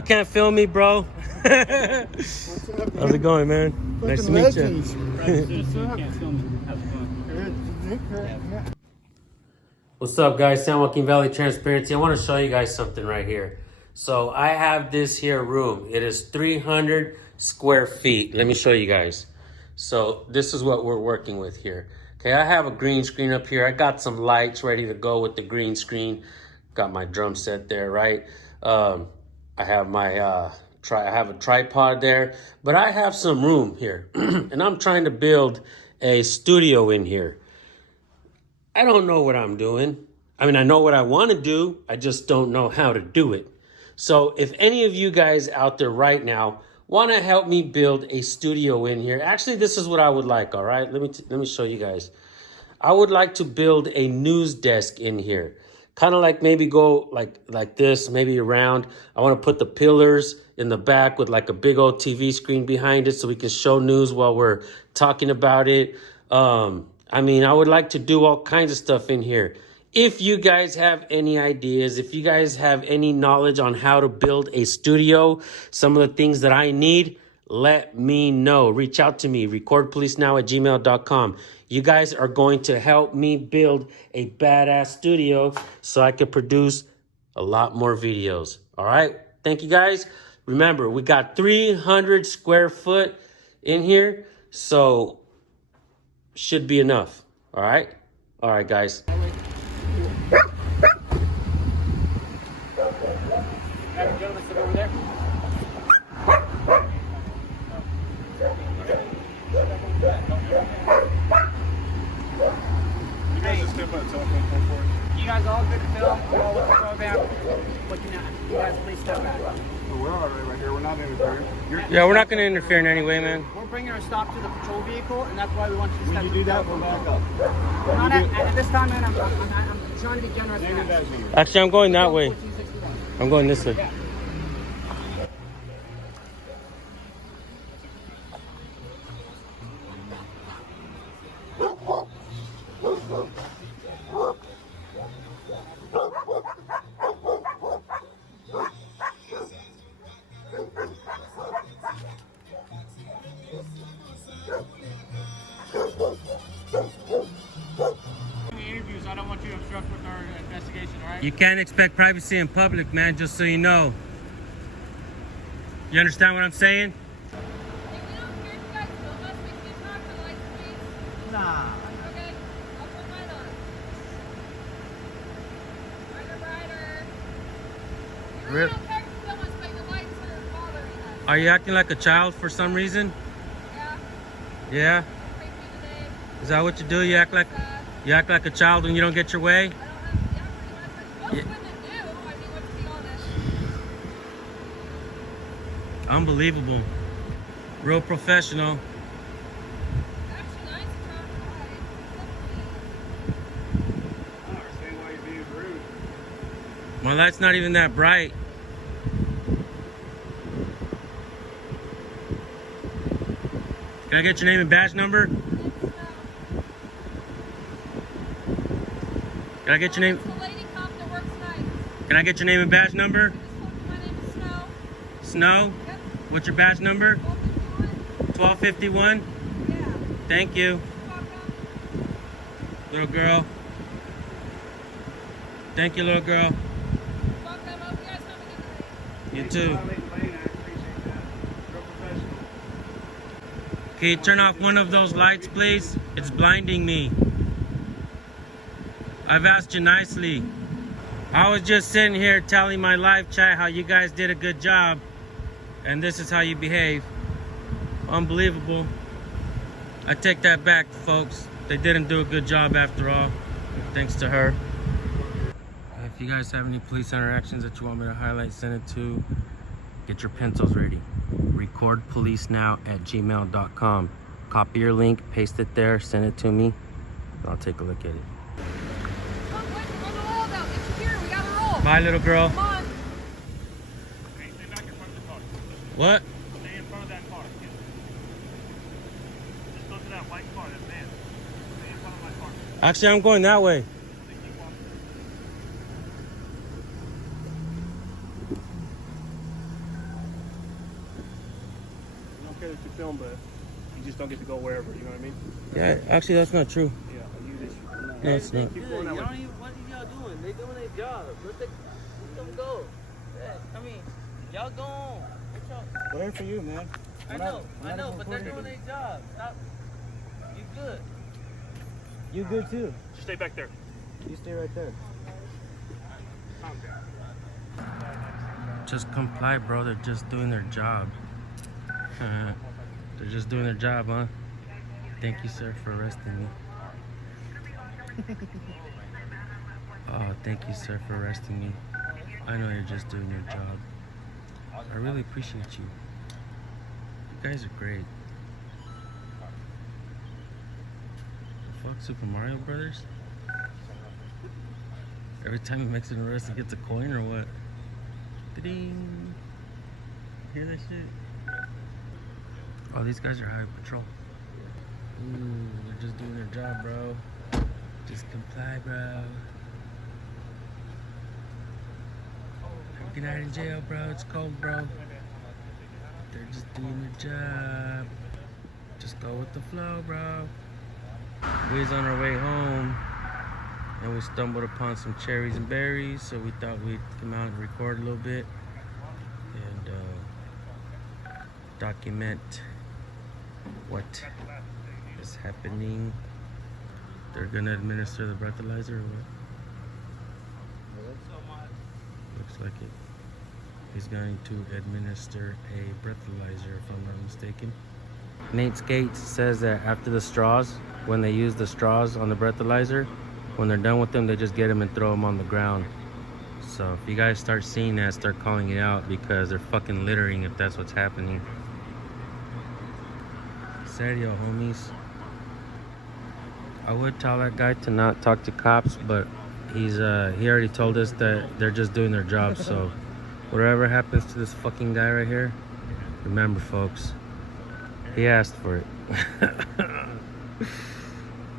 You can't film me, bro. How's it going, man? Nice to meet you. What's up, guys? San Joaquin Valley Transparency. I want to show you guys something right here. So I have this here room. It is 300 square feet. Let me show you guys. So this is what we're working with here. Okay, I have a green screen up here. I got some lights ready to go with the green screen. Got my drum set there, right? I have my I have a tripod there, but I have some room here, and I'm trying to build a studio in here. I don't know what I'm doing. I mean, I know what I want to do. I just don't know how to do it. So if any of you guys out there right now want to help me build a studio in here, actually, this is what I would like. All right, let me show you guys. I would like to build a news desk in here. Kind of like maybe go like this, maybe around. I want to put the pillars in the back with like a big old TV screen behind it so we can show news while we're talking about it. I mean, I would like to do all kinds of stuff in here. If you guys have any ideas, if you guys have any knowledge on how to build a studio, some of the things that I need, let me know. Reach out to me, recordpolicenow@gmail.com. You guys are going to help me build a badass studio so I can produce a lot more videos. All right? Thank you, guys. Remember, we got 300 square foot in here, so should be enough. All right? All right, guys. You guys all good to film? We're all with the program. Looking at you guys, please step back. We're all right here. We're not interfering. Yeah, we're not going to interfere in any way, man. We're bringing our stop to the patrol vehicle, and that's why we want you to step When you do that, we'll back up. Not at this time, man. I'm trying to be generous. Actually, I'm going that way. I'm going this way. Yeah. You can't expect privacy in public, man, just so you know. You understand what I'm saying? Nah. Okay, I'll put mine on. Rider. You really don't care so much, but your lights are bothering us. Are you acting like a child for some reason? Yeah. Yeah? Crazy today. Is that what you do? You act like a child when you don't get your way? I don't have, pretty much. Most women do. I mean, let's be honest. Unbelievable. Real professional. Actually, nice to try I don't understand why you're being rude. My light's not even that bright. Can I get your name and badge number? Can I get your name? It's the lady cop that works nights. Can I get your name and badge number? My name is Snow. Snow? Yep. What's your badge number? 1251. 1251? Yeah. Thank you. Welcome. Little girl. Thank you, little girl. Welcome. Hope you guys have a good night. You too. I appreciate that. Real professional. Can you turn off one of those lights, please? It's blinding me. I've asked you nicely. I was just sitting here telling my live chat how you guys did a good job, and this is how you behave. Unbelievable. I take that back, folks. They didn't do a good job after all, thanks to her. If you guys have any police interactions that you want me to highlight, send it to. Get your pencils ready. recordpolicenow@gmail.com. Copy your link, paste it there, send it to me. I'll take a look at it. Come, wait, run the wall down. Get your gear. We gotta roll. Bye, little girl. Come on. Hey, stay back in front of the car. What? Stay in front of that car. Just go to that white car, that van. Stay in front of my car. Actually, I'm going that way. Keep walking. care that you film, but you just don't get to go wherever. You know what I mean? Yeah, actually, that's not true. Yeah. You just. No, it's not. Keep Good. going that Y'all way. don't even, what are y'all doing? They doing their job. Let them go. Yeah, I mean, y'all go on. What y'all? Whatever for you, man. I know, but they're doing their job. Stop. You good. You good too. Just stay back there. You stay right there. Calm down. Just comply, bro. They're just doing their job. They're just doing their job, huh? Thank you, sir, for arresting me. Oh, thank you, sir, for arresting me. I know you're just doing your job. I really appreciate you. You guys are great. The fuck, Super Mario Brothers? Every time he makes an arrest, he gets a coin or what? Ding! Hear that shit? Oh, these guys are highway patrol. Ooh, they're just doing their job, bro. Just comply, bro. Have a good night in jail, bro. It's cold, bro. They're just doing their job. Just go with the flow, bro. We was on our way home, and we stumbled upon some cherries and berries, so we thought we'd come out and record a little bit and document what is happening. They're gonna administer the breathalyzer or what? Looks like it. He's going to administer a breathalyzer, if I'm not mistaken. Nate Skates says that after the straws, when they use the straws on the breathalyzer, when they're done with them, they just get them and throw them on the ground. So if you guys start seeing that, start calling it out, because they're fucking littering if that's what's happening. Serio, homies. I would tell that guy to not talk to cops, but he already told us that they're just doing their job. So whatever happens to this fucking guy right here, remember, folks, he asked for it.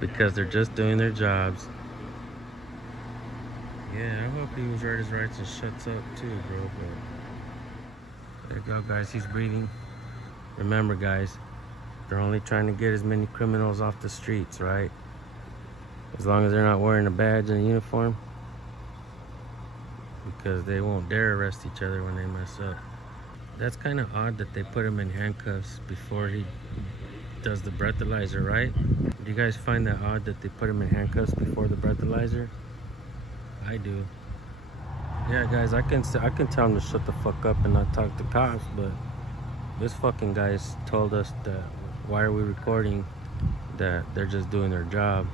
Because they're just doing their jobs. Yeah, I hope he was read his rights and shuts up too, bro. But there you go, guys. He's breathing. Remember, guys, they're only trying to get as many criminals off the streets, right? As long as they're not wearing a badge and a uniform. Because they won't dare arrest each other when they mess up. That's kind of odd that they put him in handcuffs before he does the breathalyzer, right? Do you guys find that odd that they put him in handcuffs before the breathalyzer? I do. Yeah, guys, I can tell him to shut the fuck up and not talk to cops, but this fucking guy's told us that why are we recording, that they're just doing their job.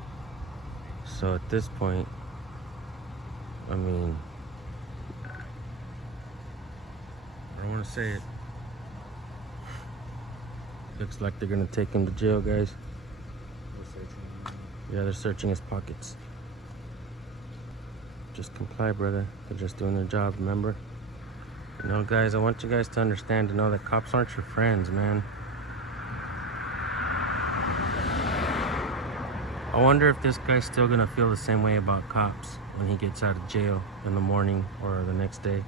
So at this point, I mean, I don't want to say it. Looks like they're gonna take him to jail, guys. Yeah, they're searching his pockets. Just comply, brother. They're just doing their job, remember? You know, guys, I want you guys to understand, to know that cops aren't your friends, man. I wonder if this guy's still gonna feel the same way about cops when he gets out of jail in the morning or the next day.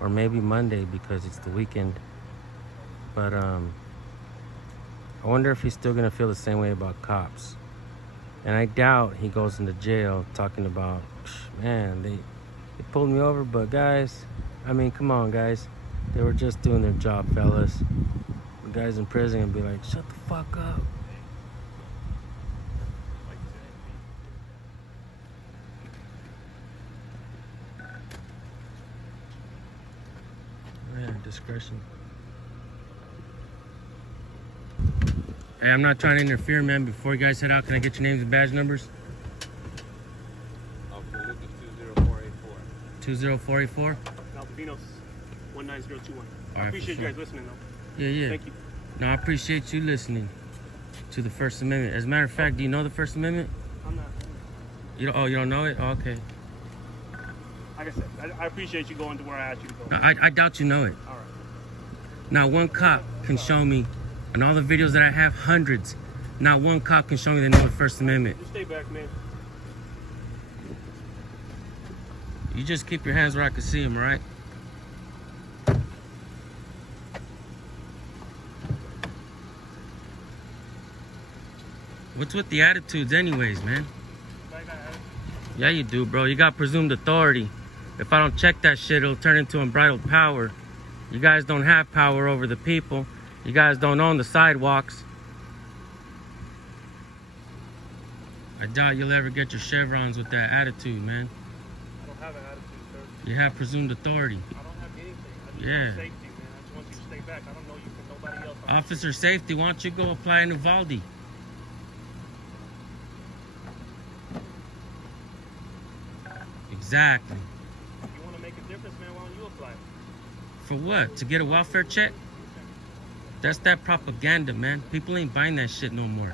Or maybe Monday because it's the weekend. But, I wonder if he's still gonna feel the same way about cops. And I doubt he goes into jail talking about, man, they pulled me over, but guys, I mean, come on, guys. They were just doing their job, fellas. The guys in prison would be like, shut the fuck up. Yeah, discretion. Hey, I'm not trying to interfere, man. Before you guys head out, can I get your names and badge numbers? Officer Lucas 20484. 20484? Alvinos 19021. I Alright, appreciate for you sure. guys listening, though. Yeah, yeah. Thank you. No, I appreciate you listening to the First Amendment. As a matter of fact, do you know the First Amendment? I'm not. You don't know it? Oh, okay. Like I said, I appreciate you going to where I asked you to go. No, I doubt you know it. All right. Not one cop can show me, in all the videos that I have, hundreds, not one cop can show me they know the First Amendment. You stay back, man. You just keep your hands where I can see them, all right? What's with the attitudes anyways, man? I got attitude. Yeah, you do, bro. You got presumed authority. If I don't check that shit, it'll turn into unbridled power. You guys don't have power over the people. You guys don't own the sidewalks. I doubt you'll ever get your chevrons with that attitude, man. I don't have an attitude, sir. You have presumed authority. I don't have anything. I just Yeah. want safety, man. I just want you to stay back. I don't know you from nobody else. Officer safety, why don't you go apply in Uvalde? Exactly. If you want to make a difference, man, why don't you apply? For what? To get a welfare check? That's that propaganda, man. People ain't buying that shit no more.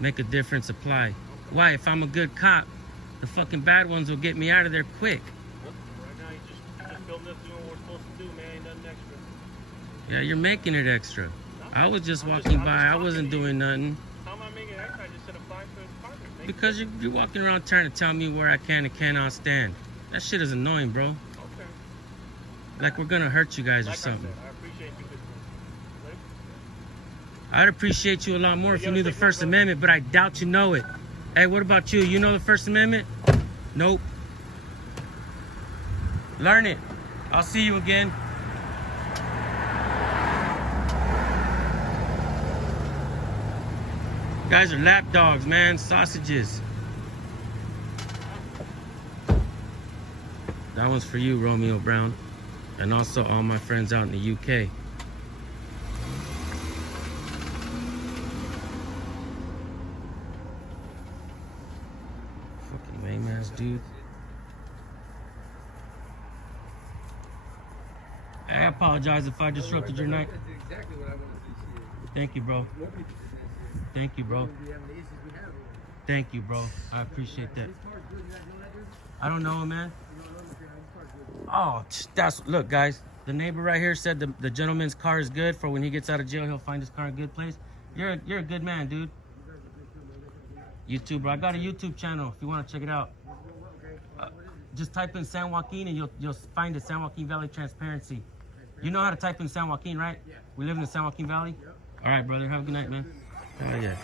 Make a difference, apply. Why? If I'm a good cop, the fucking bad ones will get me out of there quick. Right now, you just filmed us doing what we're supposed to do, man. Ain't nothing extra. Yeah, you're making it extra. I was just walking by. I wasn't doing nothing. How am I making extra? I just said apply for the department. Because you're walking around trying to tell me where I can and cannot stand. That shit is annoying, bro. Okay. Like we're gonna hurt you guys or Like I something. said, I appreciate you. Right? I'd appreciate you a lot more if you knew the take First note, Amendment, but I doubt you know it. Hey, what about you? You know the First Amendment? Nope. Learn it. I'll see you again. You guys are lapdogs, man. Sausages. That one's for you, Romeo Brown. And also all my friends out in the UK. Fucking lame ass dude. I apologize if I disrupted your night. That's exactly what I want to see. Thank you, bro. Thank you, bro. Thank you, bro. I appreciate that. I don't know him, man. Oh, that's look, guys. The neighbor right here said the gentleman's car is good for when he gets out of jail. He'll find his car in a good place. You're a good man, dude. You too, bro. I got a YouTube channel if you want to check it out. Just type in San Joaquin and you'll find it. San Joaquin Valley Transparency. You know how to type in San Joaquin, right? Yeah. We live in the San Joaquin Valley. Yep. All right, brother. Have a good night, man. Oh yeah.